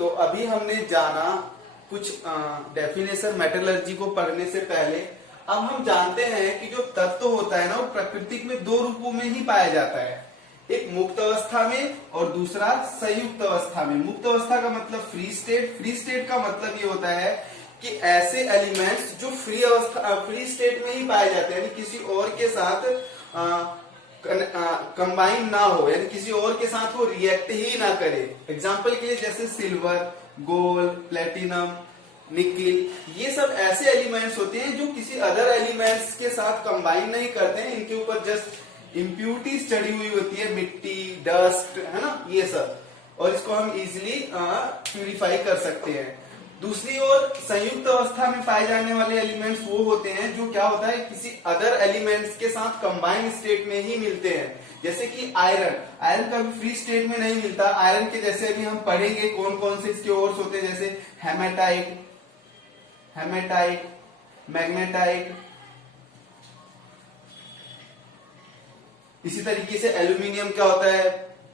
तो अभी हमने जाना कुछ डेफिनेशन मेटलर्जी को पढ़ने से पहले। अब हम जानते हैं कि जो तत्व होता है ना वो प्रकृति में दो रूपों में ही पाया जाता है, एक मुक्त अवस्था में और दूसरा संयुक्त अवस्था में। मुक्त अवस्था का मतलब फ्री स्टेट, फ्री स्टेट का मतलब ये होता है कि ऐसे एलिमेंट्स जो फ्री स्टेट में ही पाए जाते हैं, यानी किसी और के साथ कंबाइन ना हो, यानी किसी और के साथ वो रिएक्ट ही ना करे। एग्जांपल के लिए जैसे सिल्वर, गोल्ड, प्लेटिनम, निकिल, ये सब ऐसे एलिमेंट्स होते हैं जो किसी अदर एलिमेंट्स के साथ कंबाइन नहीं करते हैं, इनके ऊपर जस्ट इम्प्यूरिटीज चढ़ी हुई होती है, मिट्टी, डस्ट, है ना, ये सब, और इसको हम इजिली प्यूरिफाई कर सकते हैं। दूसरी ओर संयुक्त अवस्था में पाए जाने वाले एलिमेंट्स वो होते हैं जो क्या होता है किसी अदर एलिमेंट्स के साथ कंबाइंड स्टेट में ही मिलते हैं। जैसे कि आयरन, आयरन कभी फ्री स्टेट में नहीं मिलता। आयरन के जैसे अभी हम पढ़ेंगे कौन कौन से इसके ओर्स होते हैं, जैसे हेमेटाइट, मैग्नेटाइट। इसी तरीके से एल्यूमिनियम क्या होता है,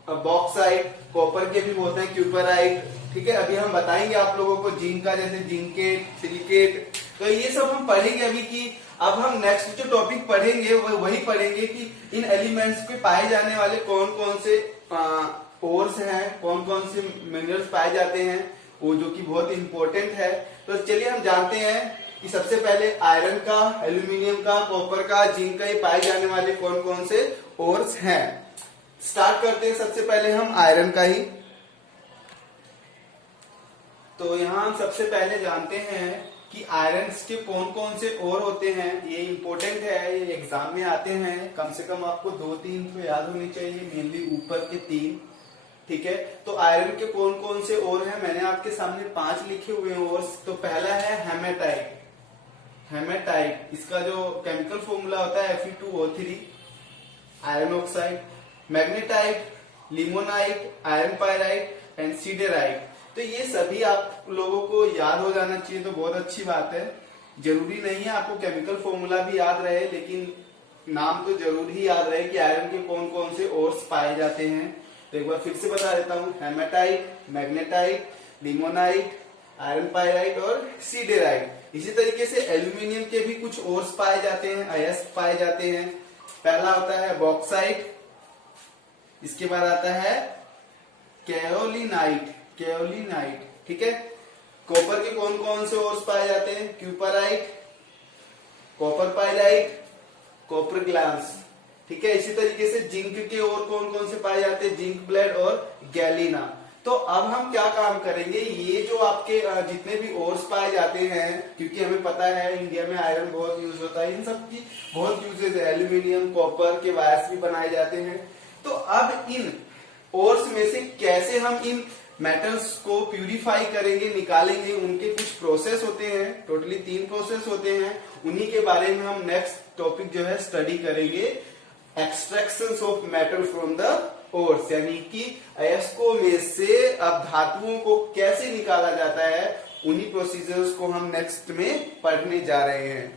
बॉक्साइट। कॉपर के भी होते हैं क्यूपराइट। ठीक है, अभी हम बताएंगे आप लोगों को जिंक का, जैसे जिंकेट, सिलिकेट। तो ये सब हम पढ़ेंगे अभी कि अब हम नेक्स्ट जो टॉपिक पढ़ेंगे वो वही पढ़ेंगे कि इन एलिमेंट्स पे पाए जाने वाले कौन कौन से ओर्स हैं, कौन कौन से मिनरल्स पाए जाते हैं, वो जो कि बहुत इंपॉर्टेंट है। तो चलिए हम जानते हैं कि सबसे पहले आयरन का, एल्यूमिनियम का, कॉपर का, जिंक का, ये पाए जाने वाले कौन कौन से ओर्स हैं। स्टार्ट करते हैं सबसे पहले हम आयरन का ही। तो यहाँ हम सबसे पहले जानते हैं कि आयरन के कौन कौन से ओर होते हैं। ये इंपॉर्टेंट है, ये एग्जाम में आते हैं, कम से कम आपको 2-3 तो याद होनी चाहिए, मेनली ऊपर के 3। ठीक है, तो आयरन के कौन कौन से ओर हैं, मैंने आपके सामने 5 लिखे हुए हैं ओर्स। तो पहला है हेमेटाइट। हेमेटाइट, इसका जो केमिकल फॉर्मूला होता है Fe2O3, iron oxide. Magnetite, limonite, iron pyrite and siderite. तो ये सभी आप लोगों को याद हो जाना चाहिए, तो बहुत अच्छी बात है। जरूरी नहीं है आपको केमिकल फॉर्मूला भी याद रहे, लेकिन नाम तो जरूर ही याद रहे कि आयरन के कौन कौन से ओर्स पाए जाते हैं। तो एक बार फिर से बता देता हूँ, haematite, magnetite, limonite, iron pyrite और सीडेराइट। इसी तरीके से एल्यूमिनियम के भी कुछ ओर्स पाए जाते हैं, अयस्क पाए जाते हैं। पहला होता है बॉक्साइट, इसके बाद आता है केओलिनाइट। ठीक है। कॉपर के कौन कौन से ओर्स पाए जाते हैं, cuprite, copper pyrite, copper glass. ठीक है, इसी तरीके से जिंक के और कौन कौन से पाए जाते हैं, जिंक ब्लेड और गैलिना। तो अब हम क्या काम करेंगे, ये जो आपके जितने भी ओर्स पाए जाते हैं, क्योंकि हमें पता है इंडिया में आयरन बहुत यूज होता है, इन सब की बहुत यूजेज है, एल्यूमिनियम, कॉपर के वायर्स भी बनाए जाते हैं। तो अब इन ओर्स में से कैसे हम इन मेटल्स को प्यूरिफाई करेंगे, निकालेंगे, उनके कुछ प्रोसेस होते हैं, टोटली 3 प्रोसेस होते हैं। उन्हीं के बारे में हम नेक्स्ट टॉपिक जो है स्टडी करेंगे, extraction of metal from the ores, यानी कि अयस्कों में से अब धातुओं को कैसे निकाला जाता है, उन्हीं प्रोसीजर्स को हम नेक्स्ट में पढ़ने जा रहे हैं।